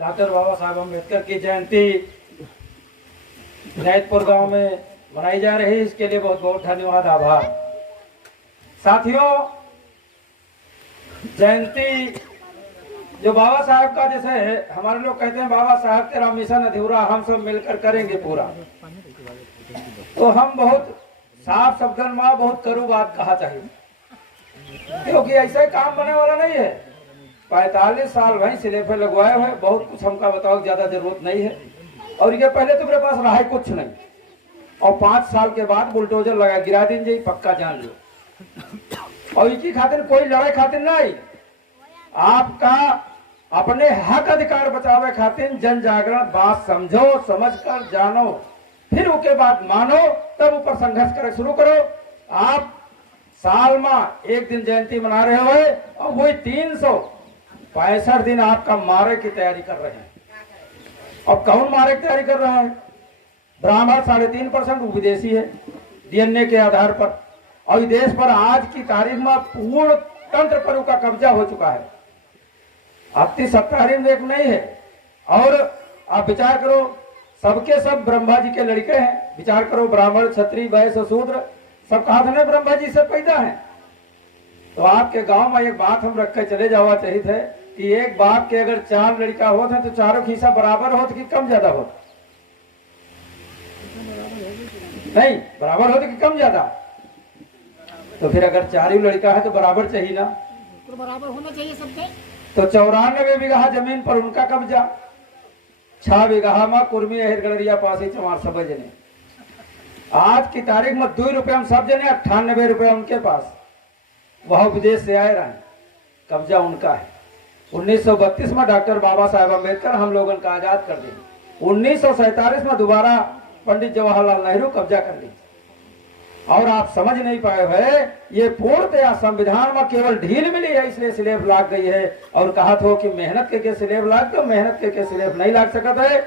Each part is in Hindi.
डॉक्टर बाबा साहब अम्बेडकर की जयंती जैतपुर गांव में मनाई जा रही है। इसके लिए बहुत बहुत धन्यवाद, आभार। साथियों, जयंती जो बाबा साहब का, जैसे हमारे लोग कहते हैं बाबा साहब तेरा मिशन अधूरा, हम सब मिलकर करेंगे पूरा। तो हम बहुत साफ शब्दों में बहुत कड़ू बात कहा चाहिए, क्योंकि ऐसे काम बनने वाला नहीं है। 45 साल भाई सिले पे लगवाए हुए, बहुत कुछ हमका बताओ, ज्यादा जरूरत नहीं है। और ये पहले तो मेरे पास रहा है कुछ नहीं, और 5 साल के बाद बुलडोजर लगा गिरा दिन जी, पक्का जान लो। और इसी खातिर कोई लड़ाई खातिर नहीं, आपका अपने हक अधिकार बचावे खातिर जन जागरण बात समझो, समझ कर जानो, फिर उसके बाद मानो, तब ऊपर संघर्ष करे शुरू करो। आप साल में एक दिन जयंती मना रहे हो और वही 365 दिन आपका मारे की तैयारी कर रहे हैं। और कौन मारे की तैयारी कर रहा है? ब्राह्मण 3.5% विदेशी है डीएनए के आधार पर, और देश पर आज की तारीख में पूर्ण तंत्र पर उसका कब्जा हो चुका है। अपनी सत्ताधारी देख नहीं है। और आप विचार करो, सबके सब ब्रह्मा जी के लड़के हैं। विचार करो, ब्राह्मण, क्षत्रिय, वैश्य, शूद्र सब कहा था ब्रह्मा जी से पैदा है। तो आपके गांव में एक बात हम रख के चले जावा चाहिए थे कि एक बाप के अगर 4 लड़का होते तो चारों की हिस्सा बराबर होता कि कम ज्यादा होता? नहीं, बराबर होता कि कम ज्यादा? तो फिर अगर 4 ही लड़का है तो बराबर चाहिए ना, तो बराबर होना चाहिए सबके। तो 94 बीघा जमीन पर उनका कब्जा, 6 बीघा में कुर्मी हिरगड़िया पासी चमार सब जने। आज की तारीख में 2 रुपये हम सब जने, 98 रुपये उनके पास, वह विदेश से आए रहे, कब्जा उनका है। 1932 में डॉक्टर बाबा साहेब अम्बेडकर हम लोगों का आजाद कर दिए। 1947 में दोबारा पंडित जवाहरलाल नेहरू कब्जा कर ली। और आप समझ नहीं पाए हुए, ये पूर्णतया संविधान में केवल ढील मिली है, इसलिए स्लेब लाग गई है। और कहा था कि मेहनत के स्लेब लाग, तो मेहनत के स्लेब नहीं लाग सकता है।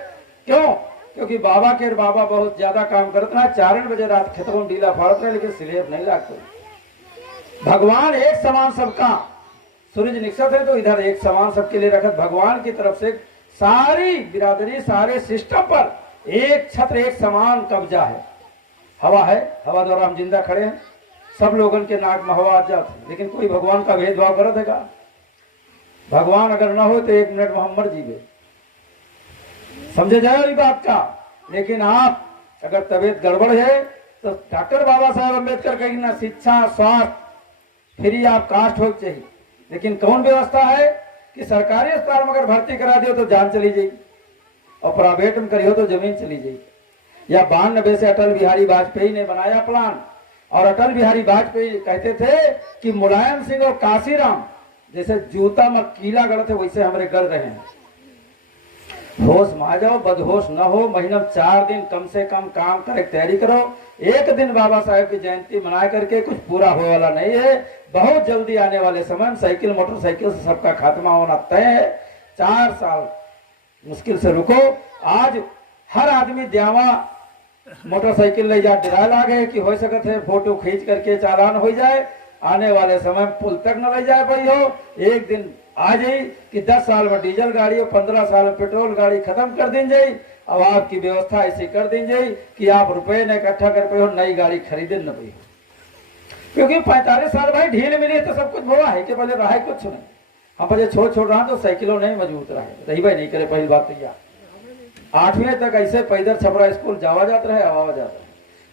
क्यों? क्योंकि बाबा बहुत ज्यादा काम करते हैं, 4 बजे रात खेतों ढीला फाड़ते हैं, लेकिन स्लेब नहीं लागते। भगवान एक समान सबका, सूरज निकसत है तो इधर एक समान सबके लिए रखत। भगवान की तरफ से सारी बिरादरी, सारे सिस्टम पर एक छत्र, एक समान कब्जा है। हवा है, हवा द्वारा हम जिंदा खड़े हैं, सब लोगों के नाक में हवा आ जाती है, लेकिन कोई भगवान का भेदभाव कर देगा? भगवान अगर ना हो तो 1 मिनट में हम मर जीवे, समझे जाए ये बात का। लेकिन आप अगर तबीयत गड़बड़ है तो डॉक्टर बाबा साहब अम्बेडकर कहेंगे ना, शिक्षा, स्वास्थ्य फ्री आप कास्ट हो चाहिए। लेकिन कौन व्यवस्था है कि सरकारी अस्पताल में अगर भर्ती करा दियो तो जान चली जाएगी, और प्राइवेट में करियो तो जमीन चली जाएगी। या 92 से अटल बिहारी वाजपेयी ने बनाया प्लान, और अटल बिहारी वाजपेयी कहते थे कि मुलायम सिंह और काशीराम जैसे जूता में कीला गढ़ थे, वैसे हमारे गढ़ रहे हैं। होश में आ जाओ, बदहोश न हो। महीना में 4 दिन कम से कम काम करे, तैयारी करो। एक दिन बाबा साहेब की जयंती मना करके कुछ पूरा होने वाला नहीं है। बहुत जल्दी आने वाले समय में साइकिल मोटरसाइकिल से सबका खात्मा होना तय है। 4 साल मुश्किल से रुको। आज हर आदमी द्यावा मोटरसाइकिल ले जा डिरा लागे कि हो सकते है फोटो खींच करके चालान हो जाए। आने वाले समय पुल तक न ले जाए पाई हो। एक दिन आ जाई कि 10 साल में डीजल गाड़ी और 15 साल में पेट्रोल गाड़ी खत्म कर दी जाए। अब आपकी व्यवस्था ऐसी कर दी जाए कि आप रुपए न इकट्ठा कर पे हो, नई गाड़ी खरीदे न पाई। क्योंकि 45 साल भाई ढील मिली तो सब कुछ हुआ है कि पहले रहा है कुछ नहीं। हम पहले छोड़ रहा तो साइकिलों नहीं मजबूत रहा है, रही भाई नहीं करे। पहली बात तो यह 8वीं तक ऐसे पैदल छपरा स्कूल जावा जाता रहे, आवा जाता रहे।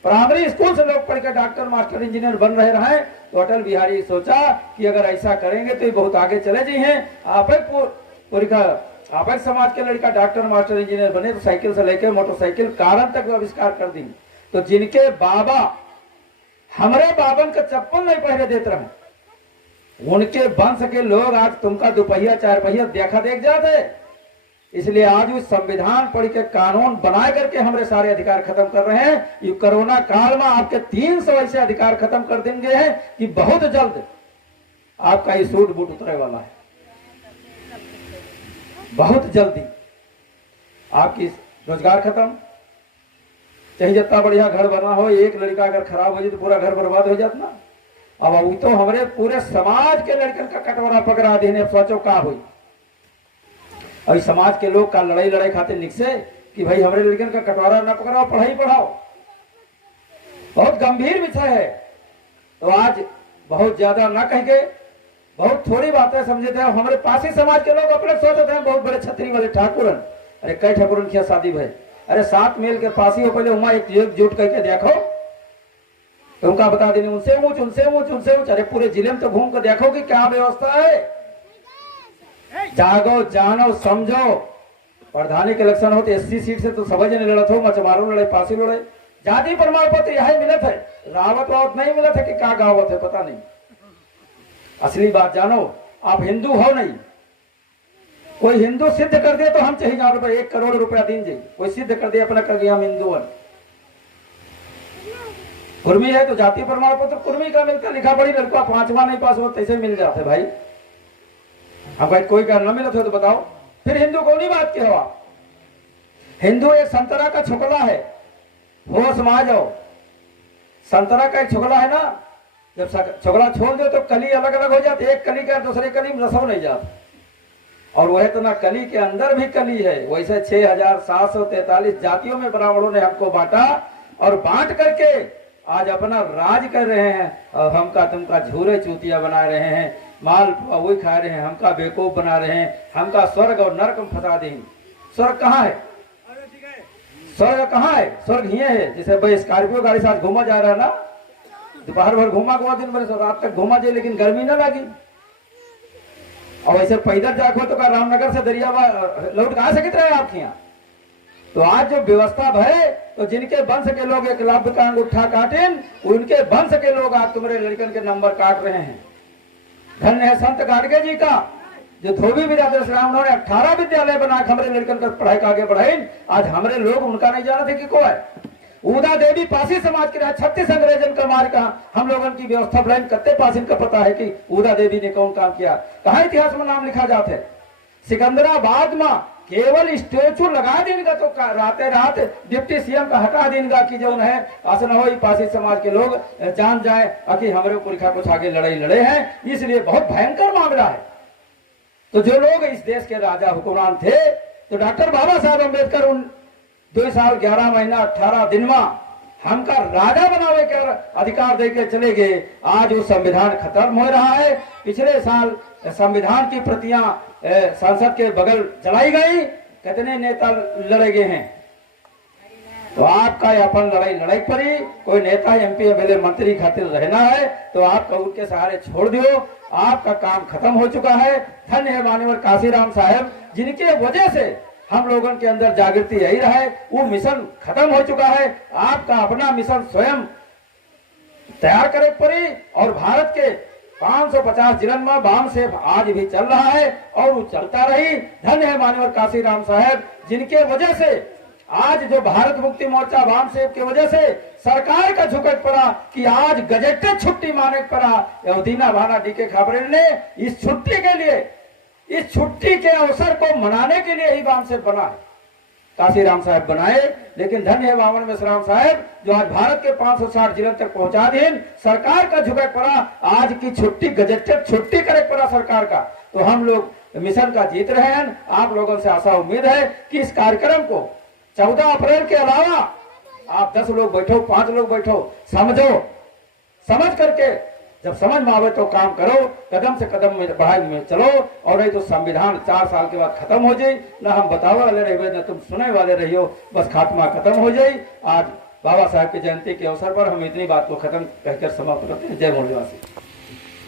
प्राइमरी स्कूल से लोग पढ़कर डॉक्टर, मास्टर, इंजीनियर बन रहे हैं। तो अटल बिहारी सोचा कि अगर ऐसा करेंगे तो ये बहुत आगे चले जी हैं। आप एक समाज के लड़का डॉक्टर, मास्टर, इंजीनियर बने तो साइकिल से लेकर मोटरसाइकिल, कारण तक आविष्कार कर दी। तो जिनके बाबा हमारे बाबन का चप्पल नहीं पहने देते रहे, उनके वंश के लोग आज तुमका 2 पहिया 4 पहिया देखा देख जाते। इसलिए आज उस संविधान पढ़ के कानून बना करके हमारे सारे अधिकार खत्म कर रहे हैं। ये कोरोना काल में आपके 300 ऐसे अधिकार खत्म कर देंगे हैं कि बहुत जल्द आपका ये सूट बूट उतरने वाला है। बहुत जल्दी आपकी रोजगार खत्म, चाहे जितना बढ़िया घर बना हो, एक लड़का अगर खराब हो जाए तो पूरा घर बर्बाद हो जाता ना। अब अभी तो हमारे पूरे समाज के लड़कन का कटोरा पकड़ा देने, सोचो का हुई। अभी समाज के लोग का लड़ाई लड़ाई खाते निकसे कि भाई हमारे लड़कन का कटवारा ना पकड़ाओ, पढ़ाई पढ़ाओ। बहुत गंभीर विषय है। तो आज बहुत ज्यादा ना कहेंगे, बहुत थोड़ी बातें समझे थे। हमारे पासी समाज के लोग अपने सोचते हैं बहुत बड़े छतरी वाले ठाकुरन। अरे कई ठाकुरन किया शादी भाई, अरे 7 मेल के पासी हो पहले उमा एक जुट करके देखो, तो उनका बता देने उनसे ऊंच उनसे ऊंच उनसे ऊंच। अरे पूरे जिले में तो घूम कर देखो कि क्या व्यवस्था है। जागो जानो समझो। प्रधानी के इलेक्शन हो तो 80 सीट से तो सब जने लड़त हो, मचमारो लड़े, पासी लड़े। जाति प्रमाण पत्र यही मिलत है, रावत वावत नहीं मिलत है कि क्या गावत है पता नहीं। असली बात जानो, आप हिंदू हो नहीं, कोई हिंदू सिद्ध कर दे तो हम चाहिए 1 करोड़ रुपया दिन जी, कोई सिद्ध कर दे अपना कर गया हम हिंदू हैं। कुर्मी है तो जाति प्रमाण पत्र कुर्मी का मिलता, लिखा पढ़ी लड़का 5वां नहीं पास हो तैसे मिल जाते भाई। हम भाई कोई का न मिलत हो तो बताओ, फिर हिंदू कौन ही बात के हो। हिंदू एक संतरा का छोकला है, होश में आ जाओ। संतरा का एक छोकला है ना, जब छोकला छोड़ दो तो कली अलग अलग हो जाती है, एक कली का दूसरे कली में रसो नहीं जाता। और वह तो ना कली के अंदर भी कली है। वैसे 6743 जातियों में ब्राह्मणों ने हमको बांटा और बांट करके आज अपना राज कर रहे हैं। और हमका तुमका झूरे चूतिया बना रहे हैं, माल वही खा रहे हैं, हमका बेवकूफ बना रहे हैं, हमका स्वर्ग और नरक में फंसा देंगे। स्वर्ग कहाँ है? स्वर्ग कहाँ है? स्वर्ग ये है जैसे भाई स्कॉर्पियो गाड़ी साथ घूमा जा रहा है ना, दोपहर भर घूमा को दिन भर रात तक घूमा जाए लेकिन गर्मी ना लगी। और वैसे पैदल जाको तो का रामनगर से दरियावा लौट कहा से कितने आपके यहाँ। तो आज जो व्यवस्था है तो जिनके वंश के लोग एक लाभ का अंगूठा काटें, उनके वंश के लोग आज तुम्हारे लड़कन के नंबर काट रहे हैं। धन्य है संत गाडगे जी का, जो धोबी बिरादर श्री राम उन्होंने 18 विद्यालय बना हमारे लड़कन का पढ़ाई का आगे बढ़ाई। आज हमारे लोग उनका नहीं जाना थे कि को है। उदा देवी पासी समाज के रहा 36 अंग्रेजन का मार का हम लोगों की व्यवस्था बढ़ाई। कत्ते पासी का पता है कि उदा देवी ने कौन काम किया, कहा इतिहास में नाम लिखा जाते। सिकंदराबाद में केवल स्टेचू लगा देगा तो राते रात डिप्टी सीएम का हटा देगा कि जो है आसन हो पासी समाज के लोग जान जाए कि हमारे पुरखा कुछ आगे लड़ाई लड़े हैं। इसलिए बहुत भयंकर मामला है। तो जो लोग इस देश के राजा हुक्मरान थे तो डॉक्टर बाबा साहब अम्बेडकर उन 2 साल 11 महीना 18 दिन में हमका राजा बनावे के अधिकार देके चले गए। आज वो संविधान खत्म हो रहा है। पिछले साल संविधान की प्रतियां संसद के बगल जलाई गई, कितने नेता लड़े गए हैं। तो आपका अपन लड़ाई पड़ी। कोई नेता एमपी एमएलए मंत्री खातिर रहना है तो आपका उनके सहारे छोड़ दो, आपका काम खत्म हो चुका है। धन्य है माननीय काशीराम साहब, जिनके वजह से हम लोगों के अंदर जागृति यही रहे। वो मिशन खत्म हो चुका है। आपका अपना मिशन स्वयं तैयार करे पड़ी। और भारत के 550 जिलों में वाम से आज भी चल रहा है और वो चलता रही। धन्य है माननीय काशीराम साहब, जिनके वजह से आज जो भारत मुक्ति मोर्चा वाम सेव की वजह से सरकार का झुकट पड़ा कि आज गजेटेड छुट्टी माने पड़ा। दीना भाना डीके खाबरे ने इस छुट्टी के लिए, इस छुट्टी के अवसर को मनाने के लिए ही वाम सेव बना है, काशीराम साहब बनाए। लेकिन धन्य है वामन मेश्राम साहब जो आज भारत के 560 जिलों तक पहुंचा दें। सरकार का झुकट पड़ा, आज की छुट्टी गजेटेड छुट्टी करे पड़ा सरकार का। तो हम लोग मिशन का जीत रहे हैं। आप लोगों से आशा उम्मीद है कि इस कार्यक्रम को 14 अप्रैल के अलावा आप 10 लोग बैठो, 5 लोग बैठो, समझो, समझ करके जब समझ में आवे तो काम करो, कदम से कदम में बढ़ाई में चलो। और नहीं तो संविधान 4 साल के बाद खत्म हो जाए, ना हम बतावे वाले रहिए ना तुम सुने वाले रहियो, बस खात्मा खत्म हो जाए। आज बाबा साहब की जयंती के अवसर पर हम इतनी बात को खत्म कहकर समाप्त करते हैं। जय मूल्यवासी।